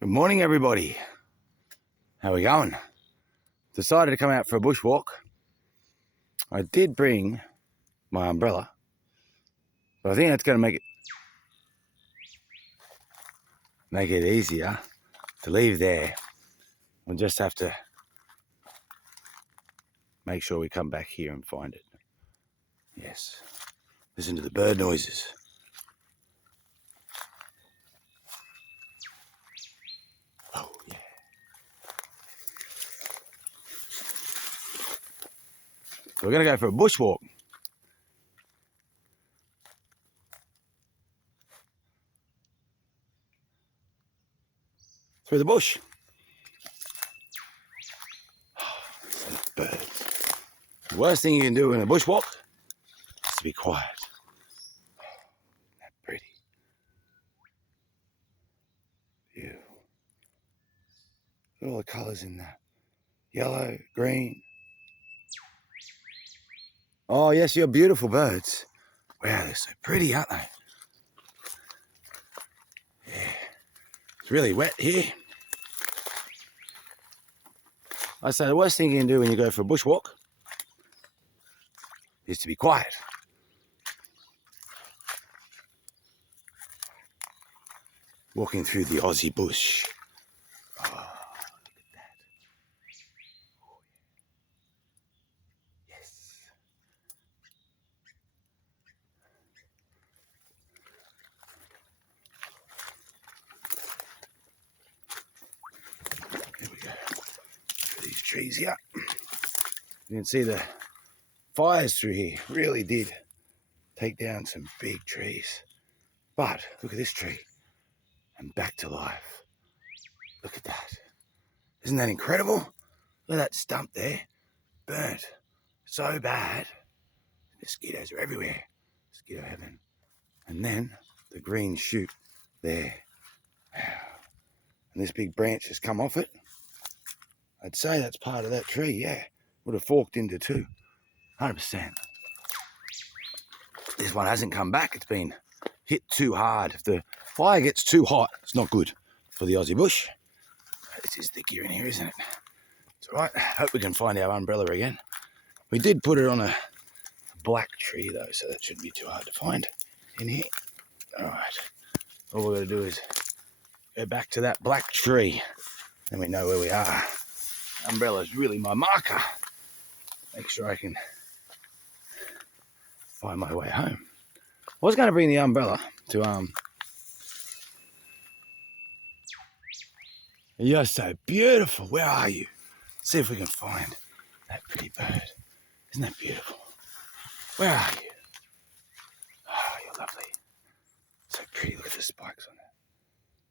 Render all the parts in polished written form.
Good morning, everybody. How are we going? Decided to come out for a bushwalk. I did bring my umbrella, but I think that's going to make it easier to leave there. We'll just have to make sure we come back here and find it. Yes. Listen to the bird noises. Oh, yeah. So we're going to go for a bushwalk. Through the bush. Birds. The worst thing you can do in a bushwalk is to be quiet. That pretty. Beautiful. Look at all the colours in that. Yellow, green. Oh, yes, you're beautiful birds. Wow, they're so pretty, aren't they? Yeah. It's really wet here. I say the worst thing you can do when you go for a bushwalk is to be quiet. Walking through the Aussie bush. Oh, look at that. Oh, yes. Here we go. Through these trees here. You can see the fires through here really did take down some big trees. But look at this tree. And back to life. Look at that. Isn't that incredible? Look at that stump there. Burnt. So bad. Mosquitoes are everywhere. Mosquito heaven. And then the green shoot there. Wow. And this big branch has come off it. I'd say that's part of that tree, yeah. Would have forked into two. 100%. This one hasn't come back. It's been hit too hard. If the fire gets too hot, it's not good for the Aussie bush. This is thicker in here, isn't it? It's all right. Hope we can find our umbrella again. We did put it on a black tree, though, so that shouldn't be too hard to find in here. All right. All we've got to do is go back to that black tree, and we know where we are. Umbrella is really my marker. Make sure I can find my way home. I was going to bring the umbrella to You're so beautiful. Where are you? See if we can find that pretty bird. Isn't that beautiful? Where are you? Oh, you're lovely. So pretty. Look at the spikes on that.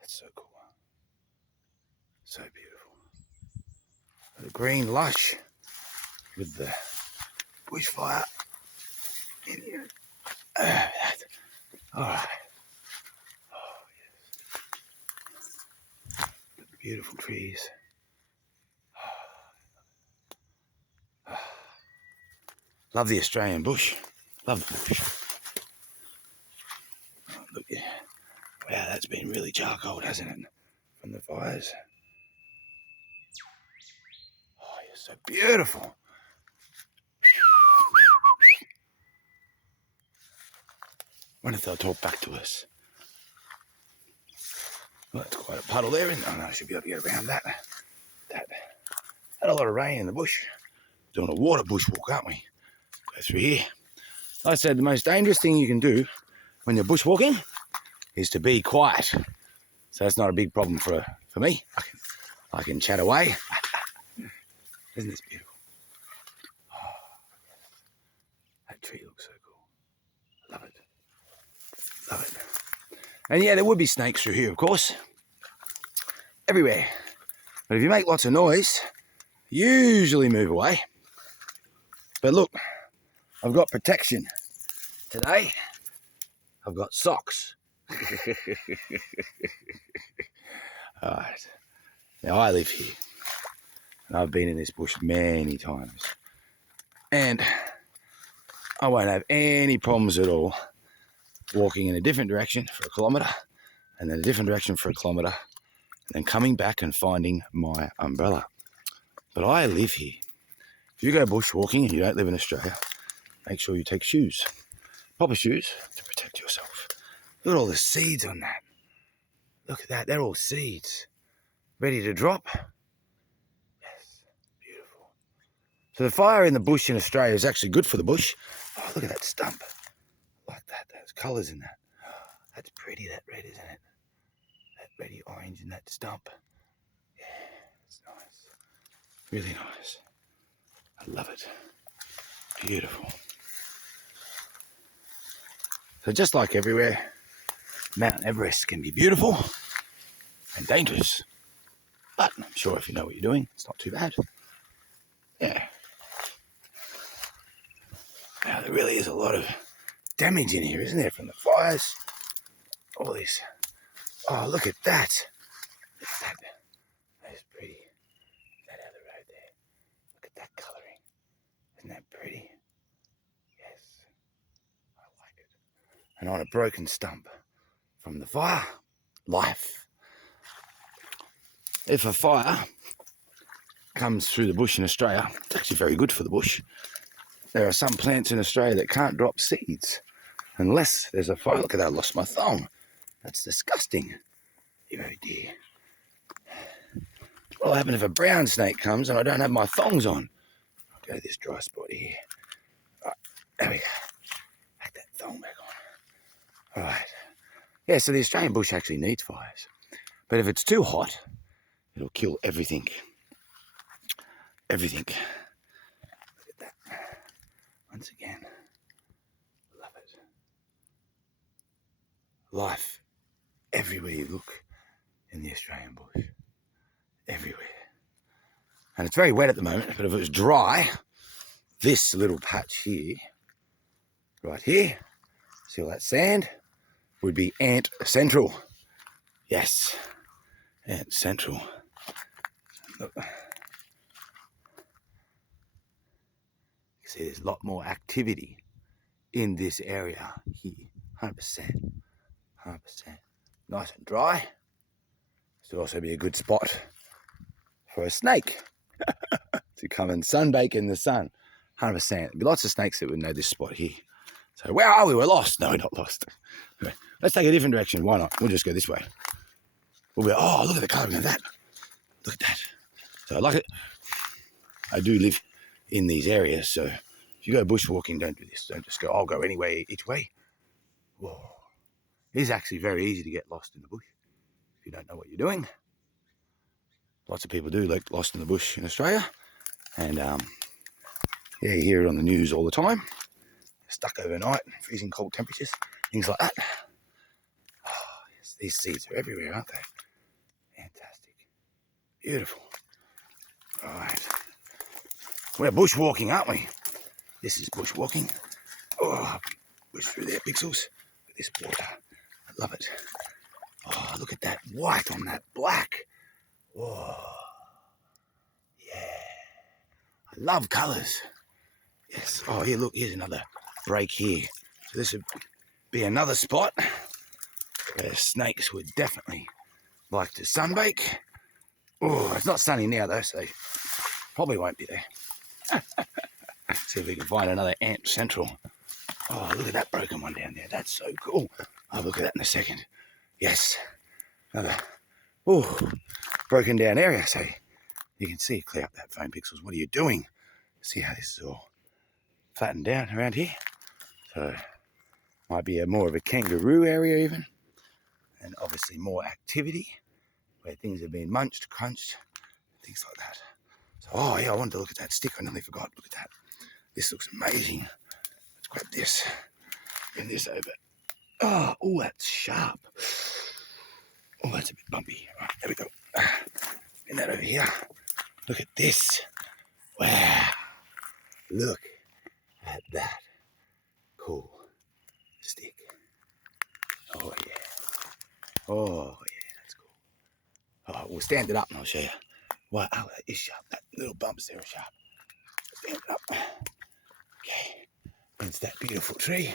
That's so cool. So beautiful. The green lush with the bushfire in here. All right. Oh, yes. Beautiful trees. Love the Australian bush. Love the bush. Oh, look, yeah. Wow, that's been really charcoaled, hasn't it? From the fires. Oh, you're so beautiful. Wonder if they'll talk back to us. Well, that's quite a puddle there, isn't it? Oh, no, I should be able to get around that. Had a lot of rain in the bush. Doing a water bushwalk, aren't we? Go through here. Like I said, the most dangerous thing you can do when you're bushwalking is to be quiet. So that's not a big problem for me. I can chat away. Isn't this beautiful? Oh, that tree looks so cool. Love it. Love it. And yeah, there would be snakes through here, of course. Everywhere. But if you make lots of noise, usually move away. But look, I've got protection. Today, I've got socks. All right. Now, I live here. And I've been in this bush many times. And I won't have any problems at all walking in a different direction for a kilometre, and then a different direction for a kilometre, and then coming back and finding my umbrella. But I live here. If you go bushwalking and you don't live in Australia, make sure you take shoes. Proper shoes to protect yourself. Look at all the seeds on that. Look at that, they're all seeds. Ready to drop. Yes, beautiful. So the fire in the bush in Australia is actually good for the bush. Oh, look at that stump. Like that, those colours in that. That's pretty, that red, isn't it? That reddy orange in that stump. Yeah, it's nice. Really nice. I love it. Beautiful. So just like everywhere, Mount Everest can be beautiful and dangerous. But I'm sure if you know what you're doing, it's not too bad. Yeah. Now, there really is a lot of damage in here, isn't there, from the fires? All this. Oh, look at that. Look at that. That's pretty. That other road there. Look at that colouring. Isn't that pretty? Yes. I like it. And on a broken stump from the fire, life. If a fire comes through the bush in Australia, it's actually very good for the bush. There are some plants in Australia that can't drop seeds unless there's a fire. Look at that, I lost my thong. That's disgusting. Oh dear. What'll happen if a brown snake comes and I don't have my thongs on? I'll go to this dry spot here. Right, there we go. Put that thong back on. All right. Yeah, so the Australian bush actually needs fires. But if it's too hot, it'll kill everything. Everything. Look at that. Once again, love it. Life everywhere you look in the Australian bush. Everywhere. And it's very wet at the moment, but if it was dry, this little patch here, right here, see all that sand, would be ant central. Yes, ant central. Look. See, there's a lot more activity in this area here. 100%. 100%. Nice and dry. This would also be a good spot for a snake to come and sunbake in the sun. 100%. There'd be lots of snakes that would know this spot here. So where are we? We're lost. No, we're not lost. Okay, let's take a different direction. Why not? We'll just go this way. We'll be, oh, look at the colouring of that. Look at that. So I like it. I do live in these areas, so if you go bushwalking, don't do this. Don't just go, I'll go anyway, each way. Whoa. It is actually very easy to get lost in the bush if you don't know what you're doing. Lots of people do like lost in the bush in Australia. And yeah, you hear it on the news all the time. Stuck overnight, freezing cold temperatures, things like that. Oh, yes, these seeds are everywhere, aren't they? Fantastic. Beautiful. All right. We're bushwalking, aren't we? This is bushwalking. Oh, push through there, Pikxles, with this water. I love it. Oh, look at that white on that black. Whoa. Yeah. I love colours. Yes. Oh, here, look, here's another break here. So this would be another spot where snakes would definitely like to sunbake. Oh, it's not sunny now though, so probably won't be there. See if we can find another ant central. Oh, look at that broken one down there. That's so cool. I'll look at that in a second. Yes. Another broken down area. So you can see, clear up that phone, Pikxles. What are you doing? See how this is all flattened down around here? So might be more of a kangaroo area even. And obviously more activity where things have been munched, crunched, things like that. So, oh yeah, I wanted to look at that stick. I nearly forgot. Look at that. This looks amazing. Let's grab this. Bring this over. Oh, that's sharp. Oh, that's a bit bumpy. Right, there we go. Bring that over here. Look at this. Wow. Look at that. Cool stick. Oh, yeah. Oh, yeah, that's cool. Oh, we'll stand it up and I'll show you. Wow, that is sharp. That little bumps there are sharp. Stand it up. Okay. It's that beautiful tree.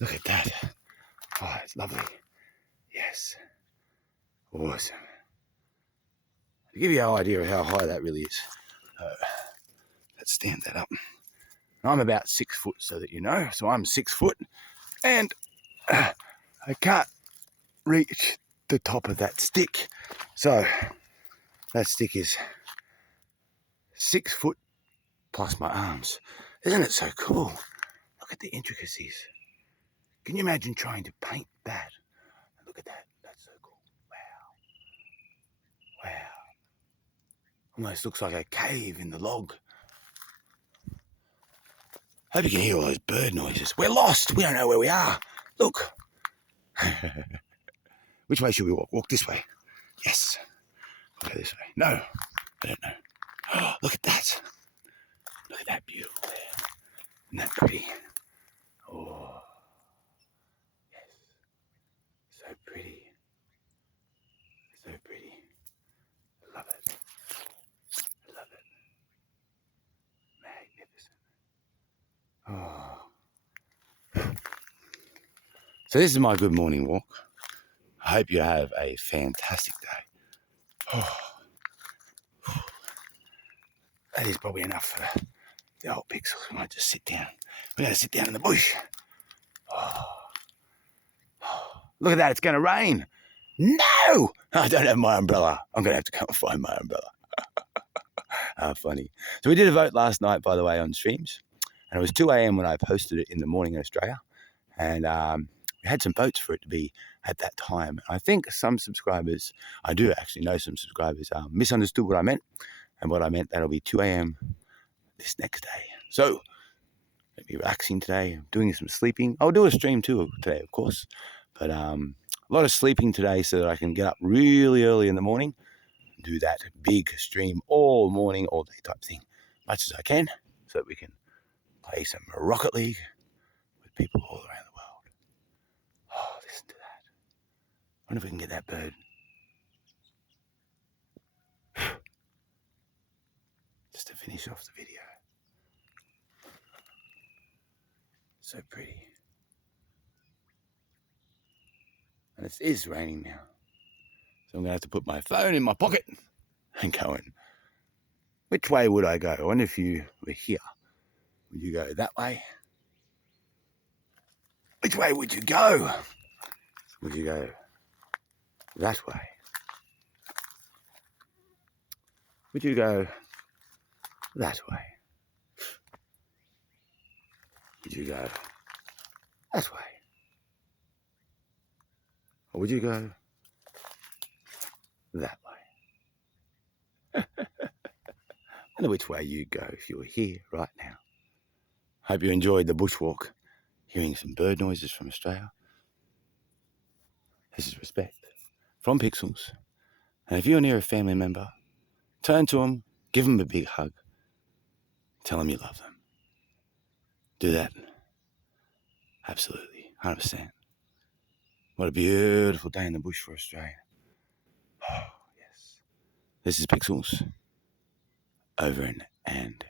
Look at that. Oh, it's lovely. Yes. Awesome. To give you an idea of how high that really is. Let's stand that up. I'm about 6 foot, so that you know. So I'm 6 foot, and I can't reach the top of that stick. So that stick is 6 foot plus my arms. Isn't it so cool? Look at the intricacies. Can you imagine trying to paint that? Look at that. That's so cool. Wow. Wow. Almost looks like a cave in the log. Hope you can hear all those bird noises. We're lost. We don't know where we are. Look. Which way should we walk? Walk this way. Yes. We'll go this way. No. I don't know. Oh, look at that. Look at that beautiful there. Isn't that pretty? Oh. Yes. So pretty. So pretty. I love it. I love it. Magnificent. Oh. So this is my good morning walk. I hope you have a fantastic day. Oh. That is probably enough for the old Pikxles. We might just sit down. We're going to sit down in the bush. Oh. Oh. Look at that. It's going to rain. No! I don't have my umbrella. I'm going to have to go and find my umbrella. Funny. So we did a vote last night, by the way, on streams. And it was 2 a.m. when I posted it in the morning in Australia. And we had some votes for it to be at that time. I think some subscribers, I do actually know some subscribers, misunderstood what I meant. And what I meant, that'll be 2 a.m. this next day. So, I'll be relaxing today, doing some sleeping. I'll do a stream too today, of course. But a lot of sleeping today so that I can get up really early in the morning and do that big stream all morning, all day type thing, much as I can, so that we can play some Rocket League with people all around the world. Oh, listen to that. I wonder if we can get that bird. Just to finish off the video. So pretty. And it is raining now. So I'm going to have to put my phone in my pocket and go in. Which way would I go? I wonder if you were here. Would you go that way? Which way would you go? Would you go that way? Would you go that way? Would you go that way? Or would you go that way? I wonder which way you'd go if you were here right now. Hope you enjoyed the bushwalk, hearing some bird noises from Australia. This is respect from Pikxles. And if you're near a family member, turn to them, give them a big hug, tell them you love them. Do that. Absolutely, 100%. What a beautiful day in the bush for Australia. Oh, yes. This is Pikxles. Over and